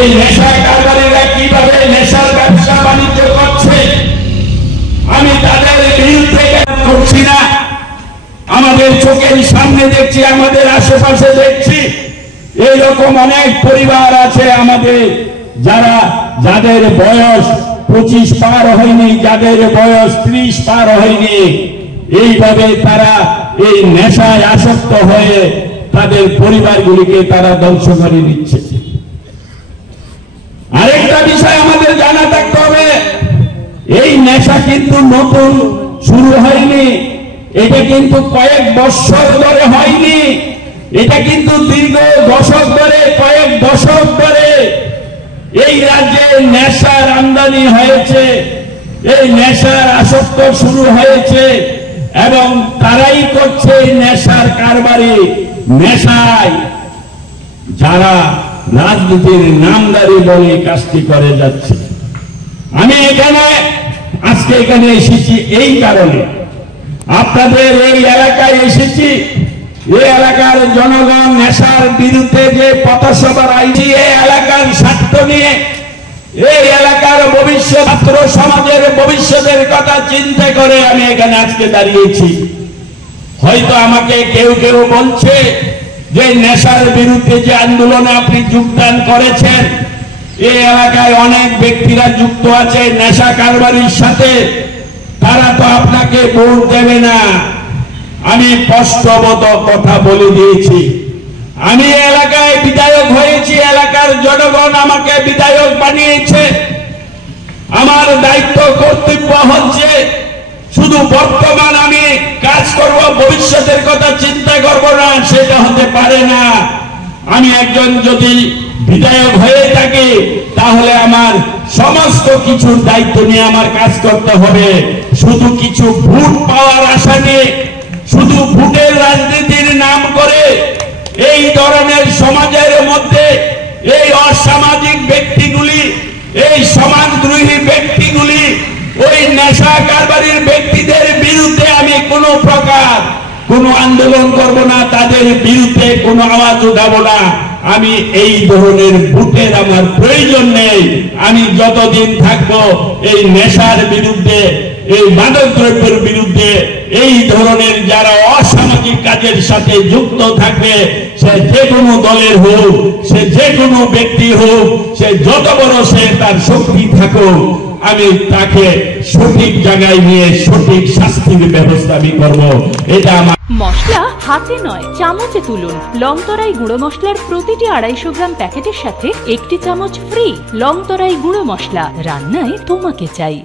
এই নেশা কারবারিরা কিভাবে নেশার ব্যবসা বাণিজ্য করছে আমি তাদের বিরুদ্ধে করছি না। আমাদের চোখের সামনে দেখছি, আমাদের আশেপাশে দেখছি এইরকম অনেক পরিবার আছে আমাদের, যাদের বয়স 25 পার হয়নি, যাদের বয়স 30 পার হয়নি, এইভাবে তারা এই নেশায় আসক্ত হয়ে তাদের পরিবারগুলিকে তারা ধ্বংস করে দিচ্ছে। আরেকটা বিষয় আমাদের জানা থাকতে হবে, এই নেশা কিন্তু নতুন শুরু হয়নি, এটা কিন্তু কয়েক বছর ধরে হয়নি, এটা কিন্তু দীর্ঘ দশক ধরে, কয়েক দশক ধরে এই রাজ্যে নেশার আমদানি হয়েছে, এই নেশার আসক্ত শুরু হয়েছে এবং তারাই করছে নেশার কারবারি। নেশায় যারা রাজনীতির নামদারি বলে কাজটি করে যাচ্ছে। আমি আজকে এখানে এসেছি এই কারণে, আপনাদের এই এলাকায় এসেছি, এই এলাকার জনগণ নেশার বিরুদ্ধে যে পথসভার আইছি, এই এলাকার স্বার্থ নিয়ে, এই এলাকার ভবিষ্যৎ, ছাত্র সমাজের ভবিষ্যতের কথা চিন্তা করে আমি এখানে আজকে দাঁড়িয়েছি। হয়তো আমাকে কেউ কেউ বলছে যে নেশার বিরুদ্ধে যে আন্দোলনে আপনি যোগদান করেছেন, এই এলাকায় অনেক ব্যক্তিরা যুক্ত আছে নেশা কারবারির সাথে, তারা তো আপনাকে ভোট দেবে না। আমি স্পষ্টবত কথা বলে দিয়েছি, আমি এলাকায় বিধায়ক হয়েছি, এলাকার জনগণ আমাকে বিধায়ক বানিয়েছে। আমার দায়িত্ব কর্তব্য হচ্ছে শুধু বর্তমান আমি কাজ করব, ভবিষ্যতের কথা চিন্তা করব না, সেটা হতে পারে না। আমি একজন যদি বিধায়ক হয়ে থাকি তাহলে আমার সমস্ত কিছুর দায়িত্ব নিয়ে আমার কাজ করতে হবে। শুধু কিছু ভোট পাওয়ার আশা নিয়ে, শুধু ভোটের রাজনীতির নাম করে এই ধরনের সমাজের মধ্যে এই অসামাজিক ব্যক্তিগুলি, এই সমাজদ্রোহী ব্যক্তিগুলি, ওই নেশা কারবারির ব্যক্তিদের বিরুদ্ধে আমি কোনো প্রকার কোনো আন্দোলন করব না, তাদের বিরুদ্ধে কোনো আওয়াজ উঠাবো না। আমি এই ধরনের ভোটের আমার প্রয়োজন নেই। আমি যতদিন থাকবো এই নেশার বিরুদ্ধে, এই মাদক দ্রব্যের বিরুদ্ধে, এই ধরনের যারা অসামাজিক কাজের সাথে যুক্ত থাকবে, সে যে কোনো দলের হোক, সে যে কোনো ব্যক্তি হোক, সে যত বড় সে তার শক্তি থাকুক, আমি তাকে সঠিক জায়গায় নিয়ে সঠিক শাস্তির ব্যবস্থা আমি করব। এটা আমার মশলা হাতে নয় চামচে তুলুন। লংতরাই গুঁড়ো মশলার প্রতিটি 250 গ্রাম প্যাকেটের সাথে 1টি চামচ ফ্রি। লংতরাই গুঁড়ো মশলা, রান্নায় তোমাকে চাই।